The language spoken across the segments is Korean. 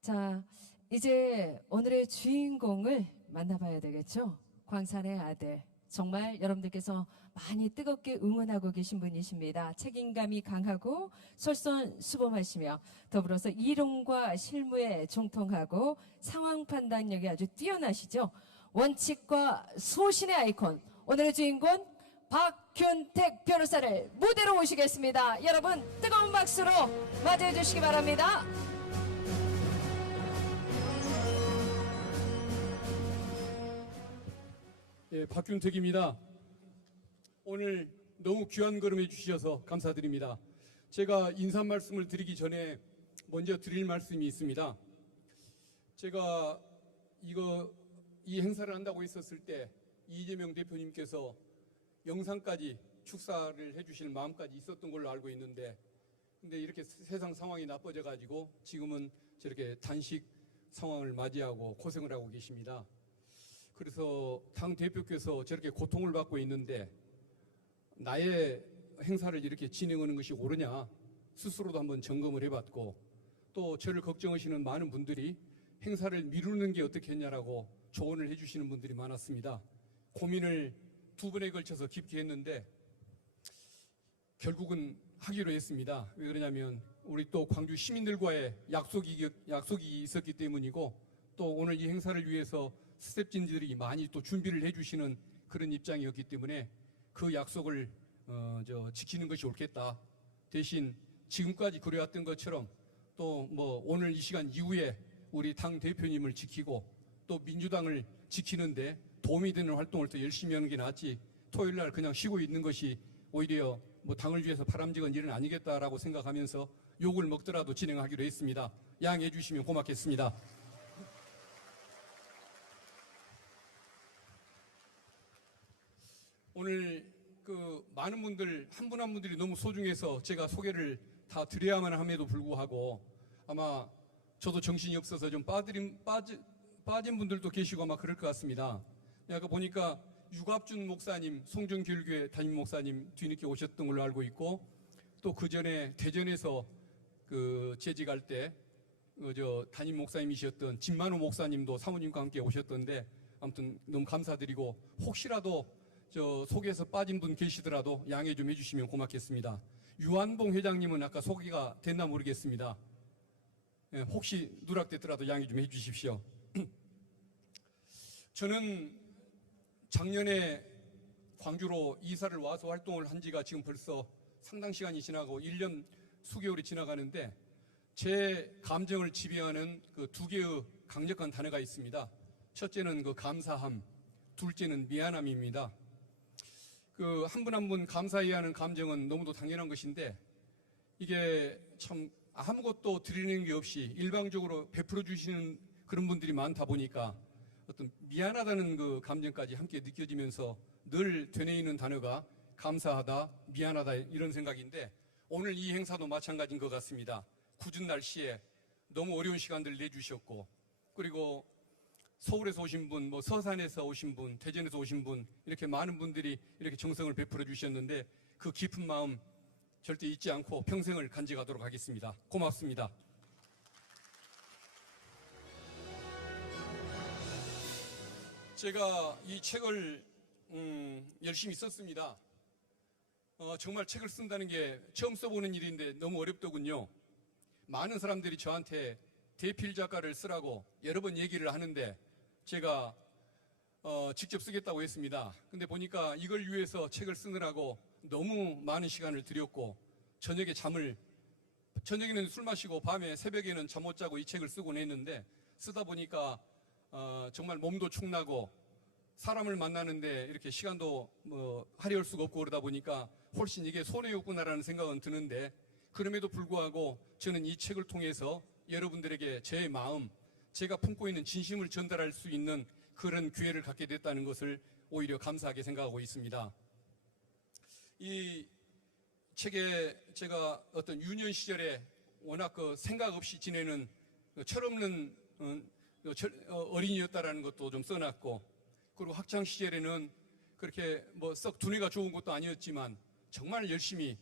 자, 이제 오늘의 주인공을 만나봐야 되겠죠? 광산의 아들. 정말 여러분들께서 많이 뜨겁게 응원하고 계신 분이십니다. 책임감이 강하고 솔선수범하시며 더불어서 이론과 실무에 종통하고 상황 판단력이 아주 뛰어나시죠? 원칙과 소신의 아이콘. 오늘의 주인공 박균택 변호사를 무대로 모시겠습니다. 여러분 뜨거운 박수로 맞이해 주시기 바랍니다. 예, 박균택입니다. 오늘 너무 귀한 걸음 해주셔서 감사드립니다. 제가 인사 말씀을 드리기 전에 먼저 드릴 말씀이 있습니다. 제가 이 행사를 한다고 했었을 때 이재명 대표님께서 영상까지 축사를 해주실 마음까지 있었던 걸로 알고 있는데, 근데 이렇게 세상 상황이 나빠져 가지고 지금은 저렇게 단식 상황을 맞이하고 고생을 하고 계십니다. 그래서 당 대표께서 저렇게 고통을 받고 있는데 나의 행사를 이렇게 진행하는 것이 옳으냐 스스로도 한번 점검을 해봤고, 또 저를 걱정하시는 많은 분들이 행사를 미루는 게 어떻겠냐라고 조언을 해주시는 분들이 많았습니다. 고민을 2번에 걸쳐서 깊게 했는데 결국은 하기로 했습니다. 왜 그러냐면 우리 또 광주 시민들과의 약속이 있었기 때문이고, 또 오늘 이 행사를 위해서 스태프진들이 많이 또 준비를 해주시는 그런 입장이었기 때문에 그 약속을 지키는 것이 옳겠다. 대신 지금까지 그래왔던 것처럼 또 오늘 이 시간 이후에 우리 당 대표님을 지키고 또 민주당을 지키는데 도움이 되는 활동을 더 열심히 하는 게 낫지, 토요일 날 그냥 쉬고 있는 것이 오히려 당을 위해서 바람직한 일은 아니겠다라고 생각하면서 욕을 먹더라도 진행하기로 했습니다. 양해해 주시면 고맙겠습니다. 오늘 많은 분들 한 분 한 분들이 너무 소중해서 제가 소개를 다 드려야만 함에도 불구하고 아마 저도 정신이 없어서 좀 빠진 분들도 계시고 아마 그럴 것 같습니다. 아까 보니까 유갑준 목사님, 송정교회 담임 목사님 뒤늦게 오셨던 걸로 알고 있고, 또 그 전에 대전에서 재직할 때 담임 목사님이셨던 진만호 목사님도 사모님과 함께 오셨던데, 아무튼 너무 감사드리고, 혹시라도 속에서 빠진 분 계시더라도 양해 좀 해주시면 고맙겠습니다. 유한봉 회장님은 아까 소개가 됐나 모르겠습니다. 예, 혹시 누락됐더라도 양해 좀 해주십시오. 저는 작년에 광주로 이사를 와서 활동을 한 지가 지금 벌써 상당 시간이 지나고 1년 수개월이 지나가는데, 제 감정을 지배하는 2개의 강력한 단어가 있습니다. 첫째는 감사함, 둘째는 미안함입니다. 한 분 한 분 감사해야 하는 감정은 너무도 당연한 것인데, 이게 참 아무것도 드리는 게 없이 일방적으로 베풀어 주시는 그런 분들이 많다 보니까 어떤 미안하다는 감정까지 함께 느껴지면서 늘 되뇌이는 단어가 감사하다, 미안하다, 이런 생각인데, 오늘 이 행사도 마찬가지인 것 같습니다. 궂은 날씨에 너무 어려운 시간들 내주셨고, 그리고 서울에서 오신 분, 서산에서 오신 분, 대전에서 오신 분, 이렇게 많은 분들이 이렇게 정성을 베풀어 주셨는데 그 깊은 마음 절대 잊지 않고 평생을 간직하도록 하겠습니다. 고맙습니다. 제가 이 책을 열심히 썼습니다. 정말 책을 쓴다는 게 처음 써보는 일인데 너무 어렵더군요. 많은 사람들이 저한테 대필 작가를 쓰라고 여러 번 얘기를 하는데 제가 직접 쓰겠다고 했습니다. 근데 보니까 이걸 위해서 책을 쓰느라고 너무 많은 시간을 들였고, 저녁에는 술 마시고 밤에 새벽에는 잠 못 자고 이 책을 쓰곤 했는데, 쓰다 보니까 정말 몸도 축나고 사람을 만나는데 이렇게 시간도 할애할 수가 없고, 그러다 보니까 훨씬 이게 손해였구나라는 생각은 드는데, 그럼에도 불구하고 저는 이 책을 통해서 여러분들에게 제 마음, 제가 품고 있는 진심을 전달할 수 있는 그런 기회를 갖게 됐다는 것을 오히려 감사하게 생각하고 있습니다. 이 책에 제가 어떤 유년 시절에 워낙 생각 없이 지내는 철없는 어린이였다라는 것도 좀 써놨고, 그리고 학창 시절에는 그렇게 썩 두뇌가 좋은 것도 아니었지만 정말 열심히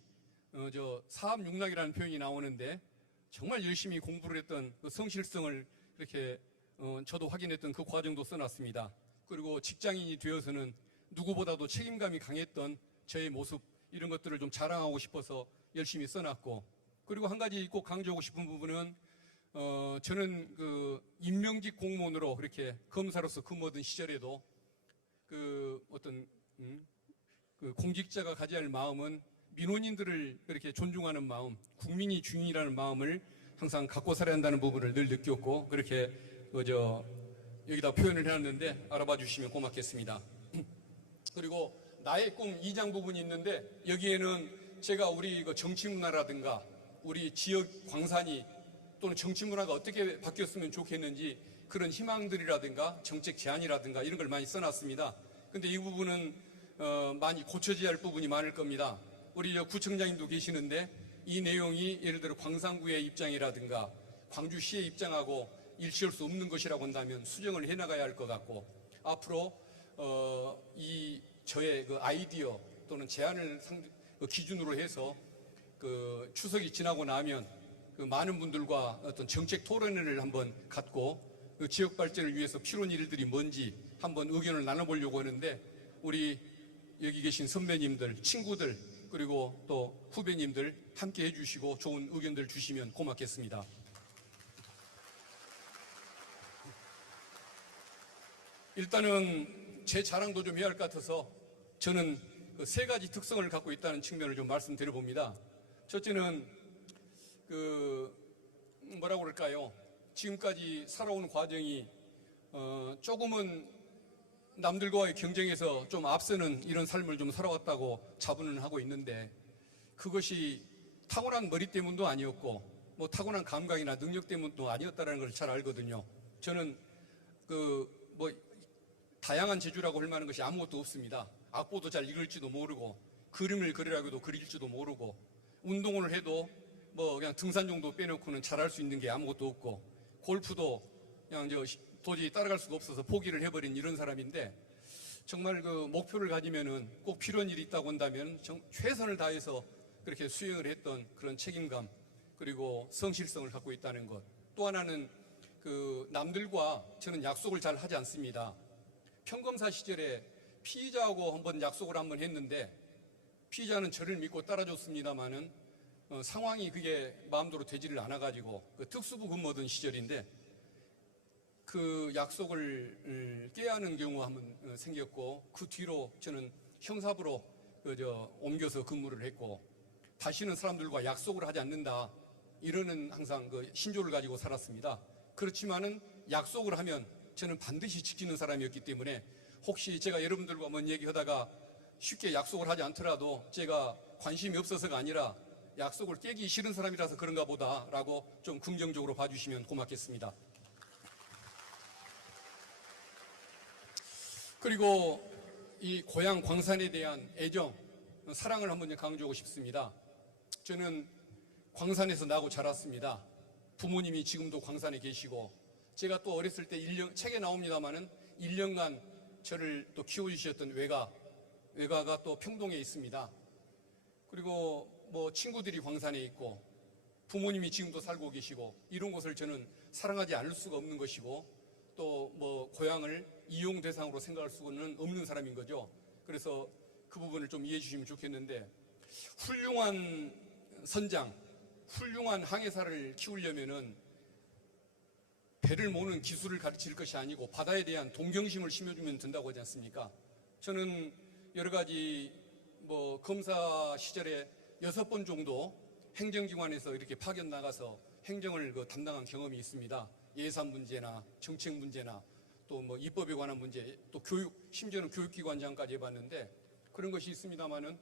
사업육락이라는 표현이 나오는데 정말 열심히 공부를 했던 그 성실성을 이렇게 저도 확인했던 그 과정도 써놨습니다. 그리고 직장인이 되어서는 누구보다도 책임감이 강했던 저의 모습, 이런 것들을 좀 자랑하고 싶어서 열심히 써놨고, 그리고 한 가지 꼭 강조하고 싶은 부분은 저는 그 임명직 공무원으로 그렇게 검사로서 근무하던 시절에도 그 어떤 그 공직자가 가져야 할 마음은 민원인들을 그렇게 존중하는 마음, 국민이 주인이라는 마음을 항상 갖고 살아야 한다는 부분을 늘 느꼈고, 그렇게 여기다 표현을 해놨는데 알아봐 주시면 고맙겠습니다. 그리고 나의 꿈 2장 부분이 있는데, 여기에는 제가 우리 그 정치 문화라든가 우리 지역 광산이 또는 정치 문화가 어떻게 바뀌었으면 좋겠는지 그런 희망들이라든가 정책 제안이라든가 이런 걸 많이 써놨습니다. 근데 이 부분은 많이 고쳐져야 할 부분이 많을 겁니다. 우리 구청장님도 계시는데 이 내용이 예를 들어 광산구의 입장이라든가 광주시의 입장하고 일치할 수 없는 것이라고 한다면 수정을 해나가야 할 것 같고, 앞으로 이 저의 그 아이디어 또는 제안을 기준으로 해서 그 추석이 지나고 나면 그 많은 분들과 어떤 정책 토론회를 한번 갖고 그 지역 발전을 위해서 필요한 일들이 뭔지 한번 의견을 나눠보려고 하는데, 우리 여기 계신 선배님들, 친구들, 그리고 또 후배님들 함께 해주시고 좋은 의견들 주시면 고맙겠습니다. 일단은 제 자랑도 좀 해야 할 것 같아서 저는 그 세 가지 특성을 갖고 있다는 측면을 좀 말씀드려 봅니다. 첫째는 그 뭐라고 그럴까요? 지금까지 살아온 과정이 조금은 남들과의 경쟁에서 좀 앞서는 이런 삶을 좀 살아왔다고 자부는 하고 있는데, 그것이 타고난 머리 때문도 아니었고 뭐 타고난 감각이나 능력 때문도 아니었다는 걸 잘 알거든요. 저는 다양한 재주라고 할 만한 것이 아무것도 없습니다. 악보도 잘 읽을지도 모르고, 그림을 그리라고 해도 그릴지도 모르고, 운동을 해도 그냥 등산 정도 빼놓고는 잘할 수 있는 게 아무것도 없고, 골프도 그냥 도저히 따라갈 수가 없어서 포기를 해버린 이런 사람인데, 정말 그 목표를 가지면은 꼭 필요한 일이 있다고 한다면 최선을 다해서 그렇게 수행을 했던 그런 책임감, 그리고 성실성을 갖고 있다는 것. 또 하나는 그 남들과 저는 약속을 잘 하지 않습니다. 평검사 시절에 피의자하고 한번 했는데, 피의자는 저를 믿고 따라줬습니다마는 상황이 그게 마음대로 되지를 않아가지고 그 특수부 근무하던 시절인데 그 약속을 깨야 하는 경우가 한번 생겼고, 그 뒤로 저는 형사부로 옮겨서 근무를 했고, 다시는 사람들과 약속을 하지 않는다, 이러는 항상 그 신조를 가지고 살았습니다. 그렇지만은 약속을 하면 저는 반드시 지키는 사람이었기 때문에, 혹시 제가 여러분들과 뭔 얘기하다가 쉽게 약속을 하지 않더라도 제가 관심이 없어서가 아니라 약속을 깨기 싫은 사람이라서 그런가 보다라고 좀 긍정적으로 봐주시면 고맙겠습니다. 그리고 이 고향 광산에 대한 애정, 사랑을 한번 강조하고 싶습니다. 저는 광산에서 나고 자랐습니다. 부모님이 지금도 광산에 계시고, 제가 또 어렸을 때 책에 나옵니다마는 1년간 저를 또 키워주셨던 외가가 또 평동에 있습니다. 그리고 친구들이 광산에 있고 부모님이 지금도 살고 계시고, 이런 곳을 저는 사랑하지 않을 수가 없는 것이고, 또 고향을 이용 대상으로 생각할 수는 없는 사람인 거죠. 그래서 그 부분을 좀 이해해 주시면 좋겠는데, 훌륭한 선장, 훌륭한 항해사를 키우려면은 배를 모는 기술을 가르칠 것이 아니고 바다에 대한 동경심을 심어주면 된다고 하지 않습니까? 저는 여러 가지 검사 시절에 6번 정도 행정기관에서 이렇게 파견 나가서 행정을 담당한 경험이 있습니다. 예산 문제나 정책 문제나 또 입법에 관한 문제, 또 교육, 심지어는 교육기관장까지 해봤는데, 그런 것이 있습니다만은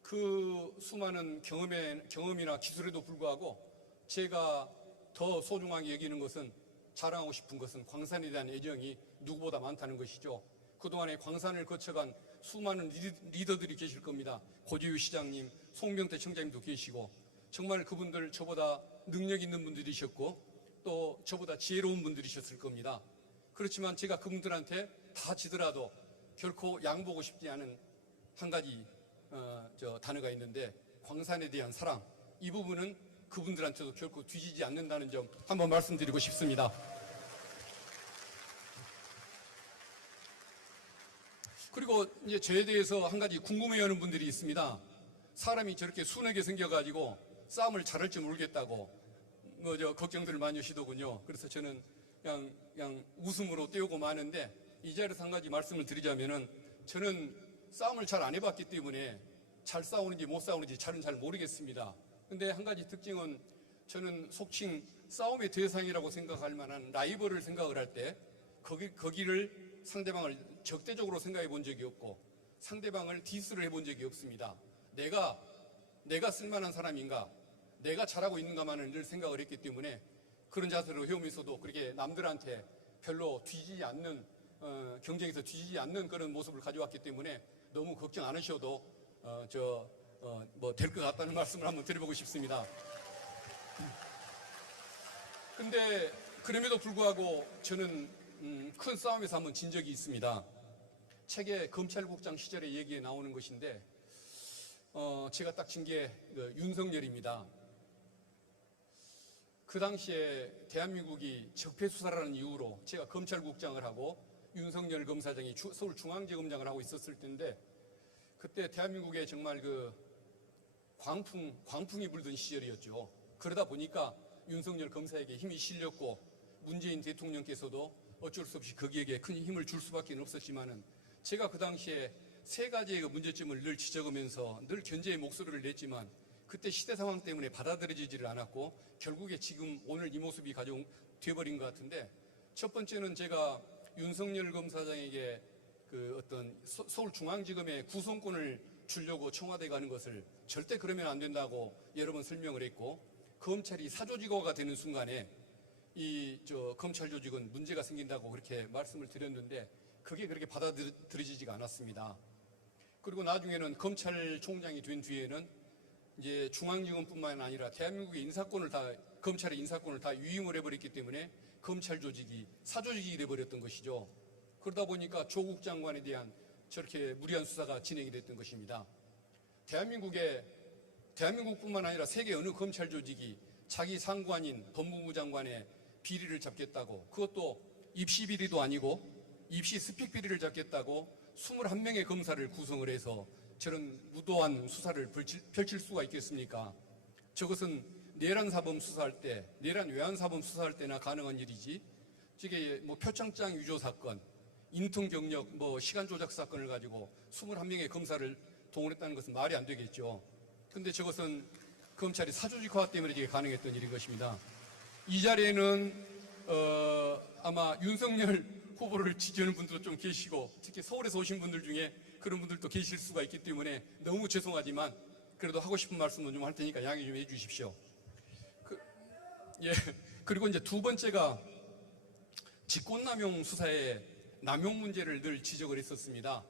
그 수많은 경험이나 기술에도 불구하고 제가 더 소중하게 여기는 것은, 자랑하고 싶은 것은 광산에 대한 애정이 누구보다 많다는 것이죠. 그동안에 광산을 거쳐간 수많은 리더들이 계실 겁니다. 고재유 시장님, 송병태 청장님도 계시고, 정말 그분들 저보다 능력 있는 분들이셨고 또 저보다 지혜로운 분들이셨을 겁니다. 그렇지만 제가 그분들한테 다 지더라도 결코 양보하고 싶지 않은 한 가지 단어가 있는데, 광산에 대한 사랑. 이 부분은 그분들한테도 결코 뒤지지 않는다는 점 한번 말씀드리고 싶습니다. 그리고 이제 저에 대해서 한 가지 궁금해하는 분들이 있습니다. 사람이 저렇게 순하게 생겨가지고 싸움을 잘할지 모르겠다고 걱정들을 많이 하시더군요. 그래서 저는 그냥 웃음으로 때우고 마는데, 이 자리에서 한 가지 말씀을 드리자면은, 저는 싸움을 잘 안 해봤기 때문에 잘 싸우는지 못 싸우는지 잘 모르겠습니다. 근데 한 가지 특징은, 저는 속칭 싸움의 대상이라고 생각할 만한 라이벌을 생각을 할 때 거기를 상대방을 적대적으로 생각해 본 적이 없고 상대방을 디스를 해본 적이 없습니다. 내가 쓸만한 사람인가, 내가 잘하고 있는가만을 늘 생각을 했기 때문에 그런 자세로 해오면서도 그렇게 남들한테 별로 뒤지지 않는, 경쟁에서 뒤지지 않는 그런 모습을 가져왔기 때문에 너무 걱정 안 하셔도 될 것 같다는 말씀을 한번 드려보고 싶습니다. 근데 그럼에도 불구하고 저는 큰 싸움에서 한번 진 적이 있습니다. 책에 검찰국장 시절의 얘기에 나오는 것인데, 제가 딱 진 게 윤석열입니다. 그 당시에 대한민국이 적폐수사라는 이유로 제가 검찰국장을 하고 윤석열 검사장이 서울중앙지검장을 하고 있었을 때인데, 그때 대한민국에 정말 광풍이 불던 시절이었죠. 그러다 보니까 윤석열 검사에게 힘이 실렸고 문재인 대통령께서도 어쩔 수 없이 거기에게 큰 힘을 줄 수밖에 없었지만은, 제가 그 당시에 세 가지의 문제점을 늘 지적하면서 늘 견제의 목소리를 냈지만 그때 시대 상황 때문에 받아들여지지를 않았고 결국에 지금 오늘 이 모습이 되어버린 것 같은데, 첫 번째는 제가 윤석열 검사장에게 어떤 서울중앙지검의 구성권을 주려고 청와대에 가는 것을 절대 그러면 안 된다고 여러 번 설명을 했고, 검찰이 사조직화가 되는 순간에 검찰 조직은 문제가 생긴다고 그렇게 말씀을 드렸는데 그게 그렇게 받아들여지지가 않았습니다. 그리고 나중에는 검찰총장이 된 뒤에는 이제 중앙지검뿐만 아니라 대한민국의 검찰의 인사권을 다 위임을 해버렸기 때문에 검찰 조직이 사조직이 돼버렸던 것이죠. 그러다 보니까 조국 장관에 대한 저렇게 무리한 수사가 진행이 됐던 것입니다. 대한민국뿐만 아니라 세계 어느 검찰 조직이 자기 상관인 법무부 장관의 비리를 잡겠다고, 그것도 입시 비리도 아니고 입시 스펙 비리를 잡겠다고 21명의 검사를 구성을 해서 저런 무도한 수사를 펼칠 수가 있겠습니까? 저것은 내란 사범 수사할 때, 내란 외환 사범 수사할 때나 가능한 일이지, 저게 표창장 유조 사건, 인턴 경력, 시간 조작 사건을 가지고 21명의 검사를 동원했다는 것은 말이 안 되겠죠. 근데 저것은 검찰이 사조직화 때문에 이게 가능했던 일인 것입니다. 이 자리에는 아마 윤석열 후보를 지지하는 분들도 좀 계시고 특히 서울에서 오신 분들 중에 그런 분들도 계실 수가 있기 때문에 너무 죄송하지만 그래도 하고 싶은 말씀은 좀 할 테니까 양해 좀 해주십시오. 그리고 이제 두 번째가 직권남용 수사에 남용 문제를 늘 지적을 했었습니다.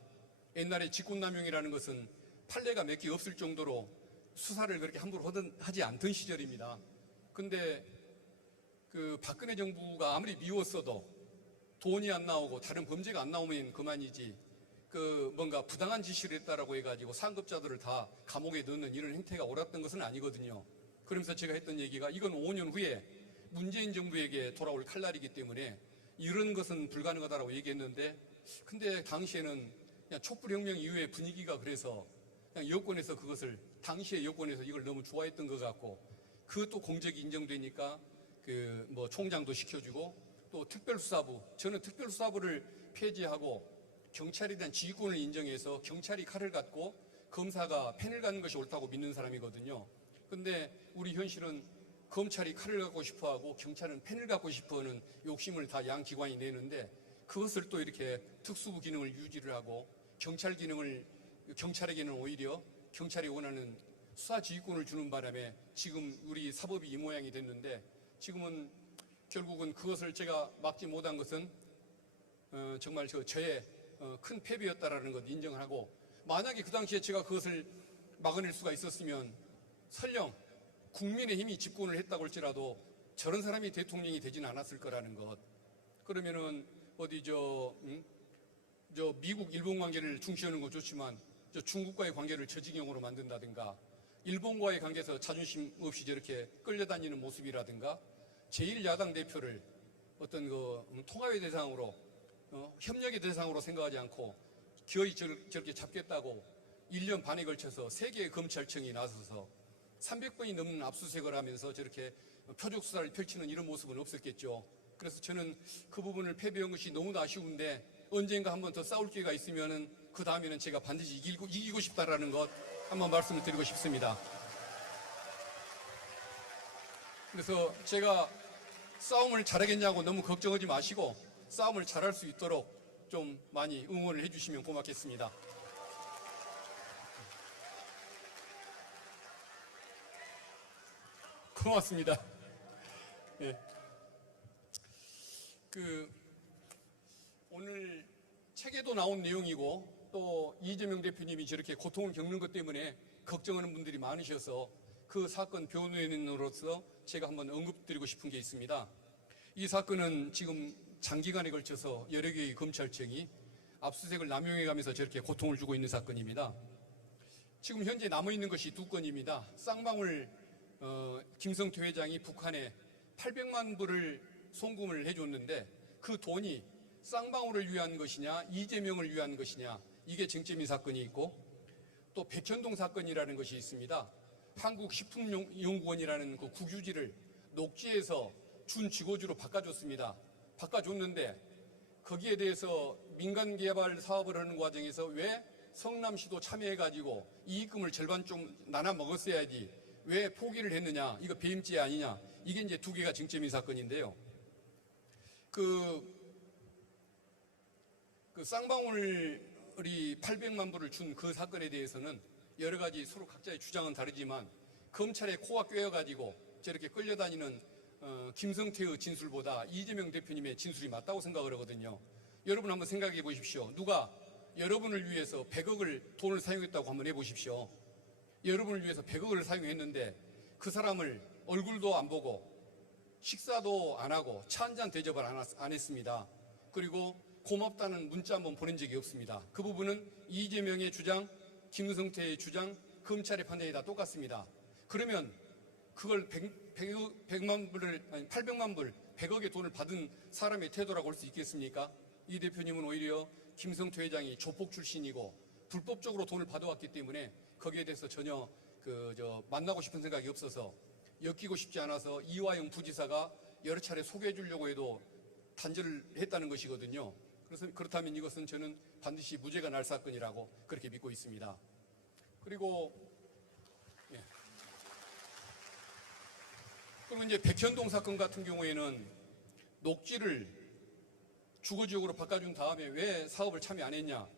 옛날에 직권남용이라는 것은 판례가 몇 개 없을 정도로 수사를 그렇게 함부로 하지 않던 시절입니다. 근데 박근혜 정부가 아무리 미웠어도 돈이 안 나오고 다른 범죄가 안 나오면 그만이지, 뭔가 부당한 지시를 했다라고 해가지고 상급자들을 다 감옥에 넣는 이런 행태가 옳았던 것은 아니거든요. 그러면서 제가 했던 얘기가, 이건 5년 후에 문재인 정부에게 돌아올 칼날이기 때문에 이런 것은 불가능하다라고 얘기했는데, 근데 당시에는 그냥 촛불혁명 이후의 분위기가 그래서 그냥 여권에서 당시의 여권에서 이걸 너무 좋아했던 것 같고, 그것도 공적이 인정되니까 총장도 시켜주고, 또 특별수사부, 저는 특별수사부를 폐지하고 경찰에 대한 지휘권을 인정해서 경찰이 칼을 갖고 검사가 펜을 갖는 것이 옳다고 믿는 사람이거든요. 근데 우리 현실은 검찰이 칼을 갖고 싶어하고 경찰은 펜을 갖고 싶어하는 욕심을 다 양 기관이 내는데, 그것을 또 이렇게 특수부 기능을 유지를 하고 경찰에게는 오히려 경찰이 원하는 수사 지휘권을 주는 바람에 지금 우리 사법이 이 모양이 됐는데, 지금은 결국은 그것을 제가 막지 못한 것은 정말 저의 큰 패배였다라는 것 인정을 하고, 만약에 그 당시에 제가 그것을 막아낼 수가 있었으면 설령 국민의힘이 집권을 했다고 할지라도 저런 사람이 대통령이 되지는 않았을 거라는 것. 그러면은 미국 일본 관계를 중시하는 건 좋지만 중국과의 관계를 저지경으로 만든다든가 일본과의 관계에서 자존심 없이 저렇게 끌려다니는 모습이라든가 제1야당 대표를 어떤 통합의 대상으로 협력의 대상으로 생각하지 않고 기어이 저렇게 잡겠다고 1년 반에 걸쳐서 3개의 검찰청이 나서서 300번이 넘는 압수수색을 하면서 저렇게 표적 수사를 펼치는 이런 모습은 없었겠죠. 그래서 저는 그 부분을 패배한 것이 너무나 아쉬운데 언젠가 한번 더 싸울 기회가 있으면은 그 다음에는 제가 반드시 이기고 싶다라는 것 한번 말씀을 드리고 싶습니다. 그래서 제가 싸움을 잘하겠냐고 너무 걱정하지 마시고 싸움을 잘할 수 있도록 좀 많이 응원을 해주시면 고맙겠습니다. 고맙습니다. 예. 오늘 책에도 나온 내용이고 또 이재명 대표님이 저렇게 고통을 겪는 것 때문에 걱정하는 분들이 많으셔서 그 사건 변호인으로서 제가 한번 언급드리고 싶은 게 있습니다. 이 사건은 지금 장기간에 걸쳐서 여러 개의 검찰청이 압수수색을 남용해가면서 저렇게 고통을 주고 있는 사건입니다. 지금 현재 남아있는 것이 2건입니다. 쌍방울 김성태 회장이 북한에 800만 불을 송금을 해줬는데 그 돈이 쌍방울을 위한 것이냐 이재명을 위한 것이냐 이게 쟁점인 사건이 있고 또 백현동 사건이라는 것이 있습니다. 한국식품연구원이라는 그 국유지를 녹지에서 준지고지로 바꿔줬습니다. 바꿔줬는데 거기에 대해서 민간개발 사업을 하는 과정에서 왜 성남시도 참여해가지고 이익금을 절반 좀 나눠 먹었어야지 왜 포기를 했느냐, 이거 배임죄 아니냐, 이게 이제 2개가 쟁점인 사건인데요. 그 쌍방울이 800만 불을 준 그 사건에 대해서는 여러 가지 서로 각자의 주장은 다르지만 검찰의 코가 꿰어가지고 저렇게 끌려다니는 김성태의 진술보다 이재명 대표님의 진술이 맞다고 생각을 하거든요. 여러분 한번 생각해 보십시오. 누가 여러분을 위해서 100억을 돈을 사용했다고 한번 해보십시오. 여러분을 위해서 100억을 사용했는데 그 사람을 얼굴도 안 보고 식사도 안 하고 차 한 잔 대접을 안 했습니다. 그리고 고맙다는 문자 한번 보낸 적이 없습니다. 그 부분은 이재명의 주장, 김성태의 주장, 검찰의 판단이 다 똑같습니다. 그러면 그걸 800만 불, 100억의 돈을 받은 사람의 태도라고 할 수 있겠습니까? 이 대표님은 오히려 김성태 회장이 조폭 출신이고 불법적으로 돈을 받아왔기 때문에 거기에 대해서 전혀 만나고 싶은 생각이 없어서 엮이고 싶지 않아서 이화영 부지사가 여러 차례 소개해 주려고 해도 단절을 했다는 것이거든요. 그래서 그렇다면 이것은 저는 반드시 무죄가 날 사건이라고 그렇게 믿고 있습니다. 그리고 이제 백현동 사건 같은 경우에는 녹지를 주거지역으로 바꿔준 다음에 왜 사업을 참여 안 했냐?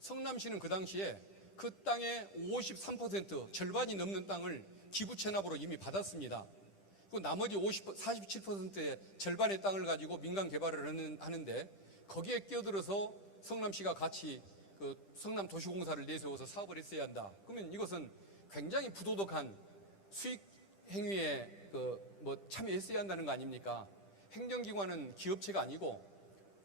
성남시는 그 당시에 그 땅의 53% 절반이 넘는 땅을 기부 체납으로 이미 받았습니다. 그 나머지 47%의 절반의 땅을 가지고 민간 개발을 하는데 거기에 끼어들어서 성남시가 같이 성남 도시공사를 내세워서 사업을 했어야 한다. 그러면 이것은 굉장히 부도덕한 수익 행위에 참여했어야 한다는 거 아닙니까? 행정기관은 기업체가 아니고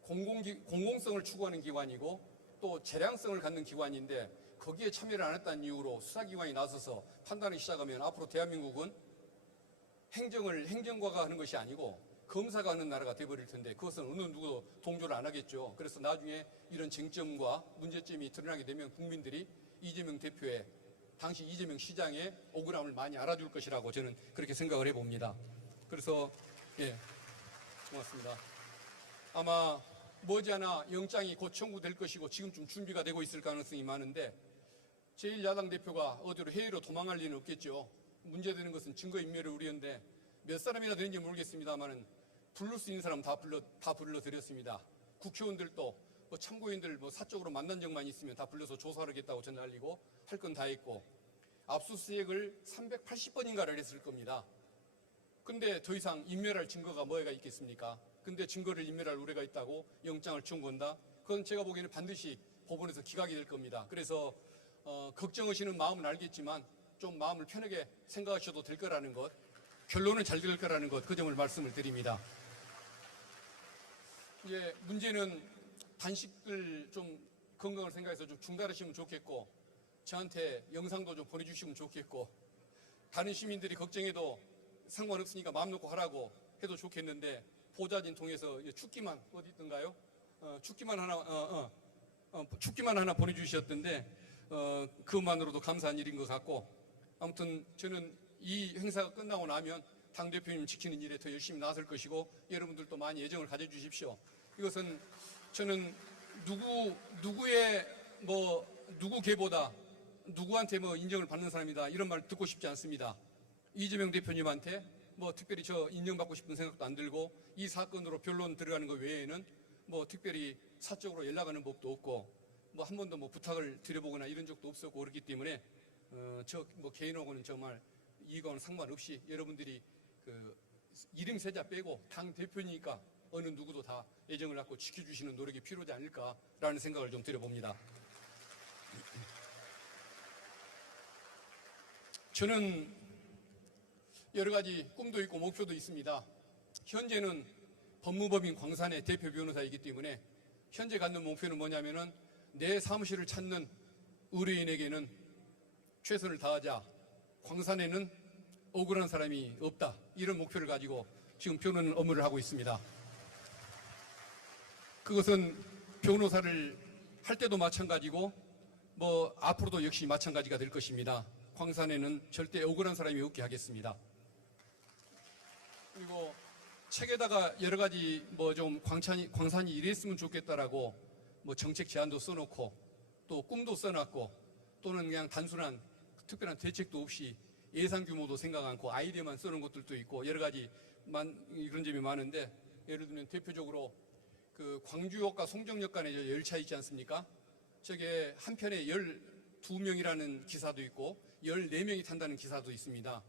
공공성을 추구하는 기관이고 또 재량성을 갖는 기관인데 거기에 참여를 안 했다는 이유로 수사기관이 나서서 판단을 시작하면 앞으로 대한민국은 행정가가 하는 것이 아니고 검사가 하는 나라가 돼버릴 텐데 그것은 어느 누구도 동조를 안 하겠죠. 그래서 나중에 이런 쟁점과 문제점이 드러나게 되면 국민들이 이재명 대표의 당시 이재명 시장의 억울함을 많이 알아줄 것이라고 저는 그렇게 생각을 해봅니다. 그래서 고맙습니다. 아마 머지않아 영장이 곧 청구될 것이고 지금쯤 준비가 되고 있을 가능성이 많은데 제1야당 대표가 어디로 해외로 도망갈 리는 없겠죠. 문제되는 것은 증거인멸을 우려인데 몇 사람이나 되는지 모르겠습니다만은 부를 수 있는 사람 다 불러드렸습니다. 국회의원들도 참고인들 사적으로 만난 적만 있으면 다 불러서 조사하겠다고 전화 알리고 할 건 다 했고 압수수색을 380번인가를 했을 겁니다. 근데 더 이상 인멸할 증거가 뭐가 있겠습니까? 근데 증거를 인멸할 우려가 있다고 영장을 청구한다? 그건 제가 보기에는 반드시 법원에서 기각이 될 겁니다. 그래서 걱정하시는 마음은 알겠지만 좀 마음을 편하게 생각하셔도 될 거라는 것, 결론은 잘 될 거라는 것, 그 점을 말씀을 드립니다. 이제 문제는 단식을 좀 건강을 생각해서 좀 중단하시면 좋겠고 저한테 영상도 좀 보내주시면 좋겠고 다른 시민들이 걱정해도 상관없으니까 마음 놓고 하라고 해도 좋겠는데 보좌진 통해서 축기만 어디 있던가요? 축기만 하나 보내주셨던데 그것만으로도 감사한 일인 것 같고, 아무튼 저는 이 행사가 끝나고 나면 당대표님 지키는 일에 더 열심히 나설 것이고 여러분들도 많이 애정을 가져주십시오. 이것은 저는 누구 개보다 누구한테 인정을 받는 사람이다 이런 말 듣고 싶지 않습니다. 이재명 대표님한테 특별히 저 인정받고 싶은 생각도 안 들고 이 사건으로 변론 들어가는 것 외에는 특별히 사적으로 연락하는 법도 없고 한 번도 부탁을 드려보거나 이런 적도 없었고 그렇기 때문에 저 개인하고는 정말 이거는 상관없이 여러분들이 그 이름 세자 빼고 당 대표니까 어느 누구도 다 애정을 갖고 지켜주시는 노력이 필요하지 않을까라는 생각을 좀 드려봅니다. 저는 여러 가지 꿈도 있고 목표도 있습니다. 현재는 법무법인 광산의 대표 변호사이기 때문에 현재 갖는 목표는 뭐냐면은 내 사무실을 찾는 의뢰인에게는 최선을 다하자, 광산에는 억울한 사람이 없다, 이런 목표를 가지고 지금 변호인 업무를 하고 있습니다. 그것은 변호사를 할 때도 마찬가지고 앞으로도 역시 마찬가지가 될 것입니다. 광산에는 절대 억울한 사람이 없게 하겠습니다. 그리고 책에다가 여러 가지 좀 광산이 이랬으면 좋겠다라고 정책 제안도 써놓고 또 꿈도 써놨고 또는 그냥 단순한 특별한 대책도 없이 예산 규모도 생각 않고 아이디어만 써놓은 것들도 있고 여러 가지 이런 점이 많은데, 예를 들면 대표적으로 그 광주역과 송정역 간의 열차 있지 않습니까? 저게 한 편에 12명이라는 기사도 있고 14명이 탄다는 기사도 있습니다.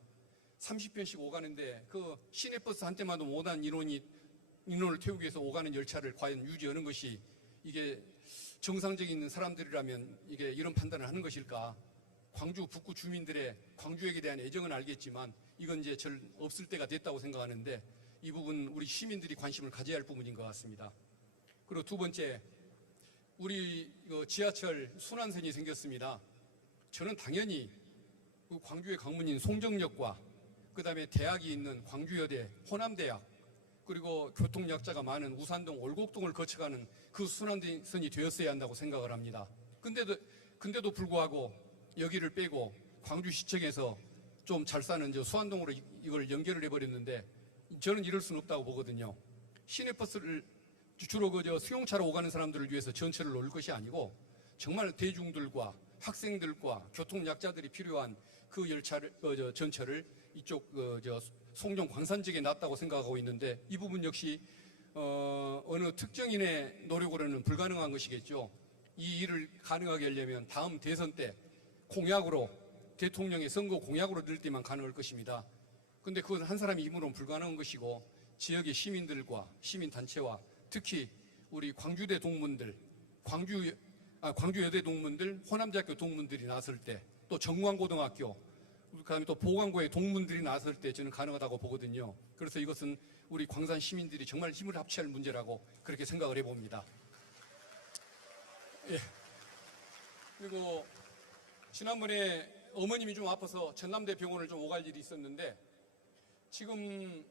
30편씩 오가는데 그 시내버스 한 대만도 못한 인원을 태우기 위해서 오가는 열차를 과연 유지하는 것이 이게 정상적인 사람들이라면 이게 이런 판단을 하는 것일까? 광주 북구 주민들의 광주역에 대한 애정은 알겠지만 이건 이제 없을 때가 됐다고 생각하는데 이 부분 우리 시민들이 관심을 가져야 할 부분인 것 같습니다. 그리고 두 번째, 우리 지하철 순환선이 생겼습니다. 저는 당연히 그 광주의 강문인 송정역과 그 다음에 대학이 있는 광주여대, 호남대학, 그리고 교통약자가 많은 우산동, 올곡동을 거쳐가는 그 순환선이 되었어야 한다고 생각을 합니다. 근데도 불구하고 여기를 빼고 광주시청에서 좀 잘 사는 수안동으로 이걸 연결을 해버렸는데 저는 이럴 수는 없다고 보거든요. 시내버스를 주로 수용차로 오가는 사람들을 위해서 전철을 놓을 것이 아니고 정말 대중들과 학생들과 교통약자들이 필요한 그 전철을 이쪽 송정 광산 지역에 놨다고 생각하고 있는데 이 부분 역시 어느 특정인의 노력으로는 불가능한 것이겠죠. 이 일을 가능하게 하려면 다음 대선 때 공약으로, 대통령의 선거 공약으로 늘 때만 가능할 것입니다. 그런데 그건 한 사람의 힘으로는 불가능한 것이고 지역의 시민들과 시민단체와 특히 우리 광주대 동문들, 광주여대 동문들, 호남대학교 동문들이 나설 때, 또 정광고등학교, 그다음에 또 보광고의 동문들이 나설 때 저는 가능하다고 보거든요. 그래서 이것은 우리 광산 시민들이 정말 힘을 합쳐야 할 문제라고 그렇게 생각을 해봅니다. 예. 그리고 지난번에 어머님이 좀 아파서 전남대 병원을 좀 오갈 일이 있었는데 지금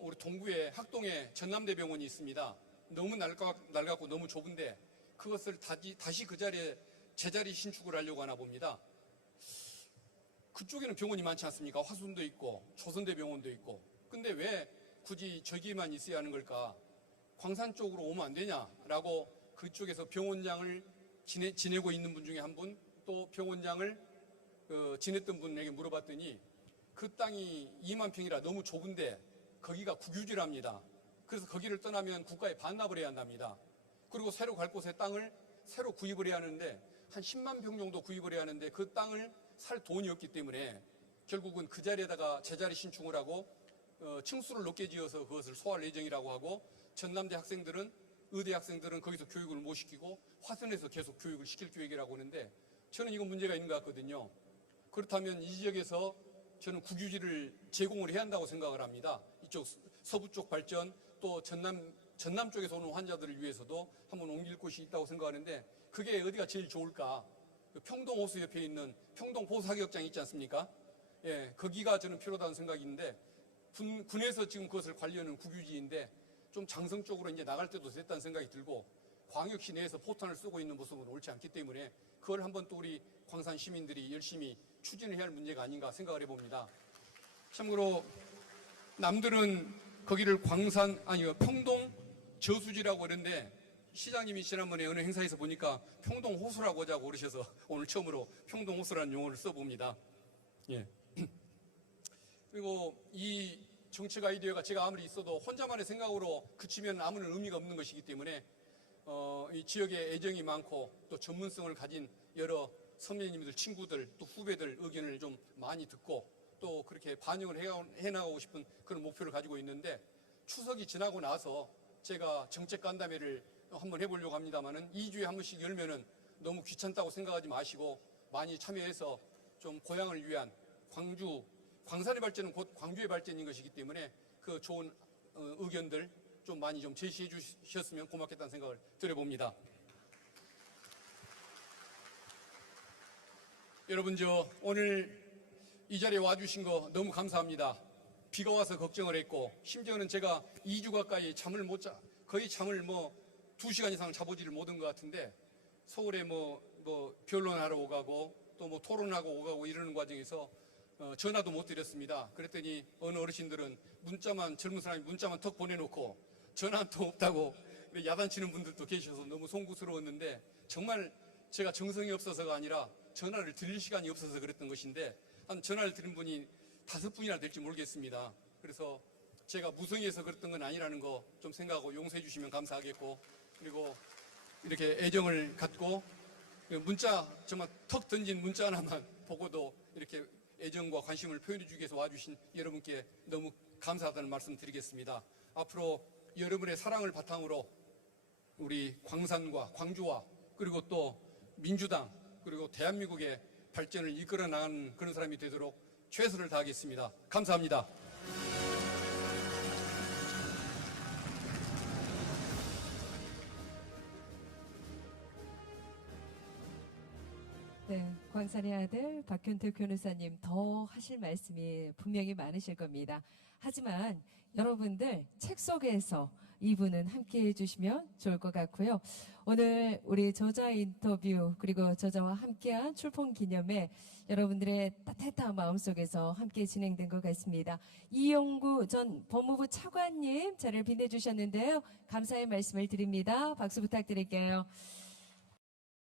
우리 동구에 학동에 전남대 병원이 있습니다. 너무 낡았고 너무 좁은데 그것을 다시 그 자리에 제자리 신축을 하려고 하나 봅니다. 그쪽에는 병원이 많지 않습니까? 화순도 있고 조선대 병원도 있고. 근데 왜 굳이 저기만 있어야 하는 걸까? 광산 쪽으로 오면 안 되냐라고 그쪽에서 병원장을 지내고 있는 분 중에 한 분, 또 병원장을 지냈던 분에게 물어봤더니 그 땅이 2만 평이라 너무 좁은데 거기가 국유지랍니다. 그래서 거기를 떠나면 국가에 반납을 해야 한답니다. 그리고 새로 갈 곳에 땅을 새로 구입을 해야 하는데 한 10만 평 정도 구입을 해야 하는데 그 땅을 살 돈이 없기 때문에 결국은 그 자리에다가 제자리 신축을 하고 층수를 높게 지어서 그것을 소할 예정이라고 하고 전남대 학생들은, 의대 학생들은 거기서 교육을 못 시키고 화순에서 계속 교육을 시킬 계획이라고 하는데 저는 이건 문제가 있는 것 같거든요. 그렇다면 이 지역에서 저는 국유지를 제공을 해야 한다고 생각을 합니다. 이쪽 서부 쪽 발전, 또 전남 쪽에서 오는 환자들을 위해서도 한번 옮길 곳이 있다고 생각하는데 그게 어디가 제일 좋을까? 그 평동 호수 옆에 있는 평동 보사격장 있지 않습니까? 예, 거기가 저는 필요하다는 생각이 있는데 군에서 지금 그것을 관리하는 국유지인데 좀 장성적으로 이제 나갈 때도 됐다는 생각이 들고 광역시 내에서 포탄을 쓰고 있는 모습은 옳지 않기 때문에 그걸 한번 또 우리 광산 시민들이 열심히 추진해야 할 문제가 아닌가 생각을 해봅니다. 참고로 남들은 거기를 평동 저수지라고 그러는데 시장님이 지난번에 어느 행사에서 보니까 평동 호수라고 하자고 그러셔서 오늘 처음으로 평동 호수라는 용어를 써봅니다. 예. 그리고 이 정책 아이디어가 제가 아무리 있어도 혼자만의 생각으로 그치면 아무런 의미가 없는 것이기 때문에 이 지역에 애정이 많고 또 전문성을 가진 여러 선배님들, 친구들, 또 후배들 의견을 좀 많이 듣고 또 그렇게 반영을 해나가고 싶은 그런 목표를 가지고 있는데 추석이 지나고 나서 제가 정책 간담회를 한번 해보려고 합니다만은 2주에 한 번씩 열면은 너무 귀찮다고 생각하지 마시고 많이 참여해서 좀 고향을 위한 광산의 발전은 곧 광주의 발전인 것이기 때문에 그 좋은 의견들 좀 많이 좀 제시해 주셨으면 고맙겠다는 생각을 드려봅니다. 여러분 오늘 이 자리에 와주신 거 너무 감사합니다. 비가 와서 걱정을 했고 심지어는 제가 2주 가까이 잠을 못 자, 거의 잠을 2시간 이상 자보지를 못한 것 같은데 서울에 변론하러 오가고 또 토론하고 오가고 이러는 과정에서 전화도 못 드렸습니다. 그랬더니 어느 어르신들은 젊은 사람이 문자만 턱 보내놓고 전화 한 통 없다고 야단치는 분들도 계셔서 너무 송구스러웠는데 정말 제가 정성이 없어서가 아니라 전화를 드릴 시간이 없어서 그랬던 것인데 한 전화를 드린 분이 5분이나 될지 모르겠습니다. 그래서 제가 무성의해서 그랬던 건 아니라는 거 좀 생각하고 용서해 주시면 감사하겠고 그리고 이렇게 애정을 갖고 문자 정말 턱 던진 문자 하나만 보고도 이렇게 애정과 관심을 표현해 주기 위해서 와주신 여러분께 너무 감사하다는 말씀 드리겠습니다. 앞으로 여러분의 사랑을 바탕으로 우리 광산과 광주와 그리고 또 민주당 그리고 대한민국의 발전을 이끌어 나가는 그런 사람이 되도록 최선을 다하겠습니다. 감사합니다. 네, 광산의 아들 박현택 변호사님 더 하실 말씀이 분명히 많으실 겁니다. 하지만 여러분들 책 속에서 이분은 함께 해주시면 좋을 것 같고요. 오늘 우리 저자 인터뷰 그리고 저자와 함께한 출판 기념회 여러분들의 따뜻한 마음속에서 함께 진행된 것 같습니다. 이용구 전 법무부 차관님 자리를 빛내주셨는데요. 감사의 말씀을 드립니다. 박수 부탁드릴게요.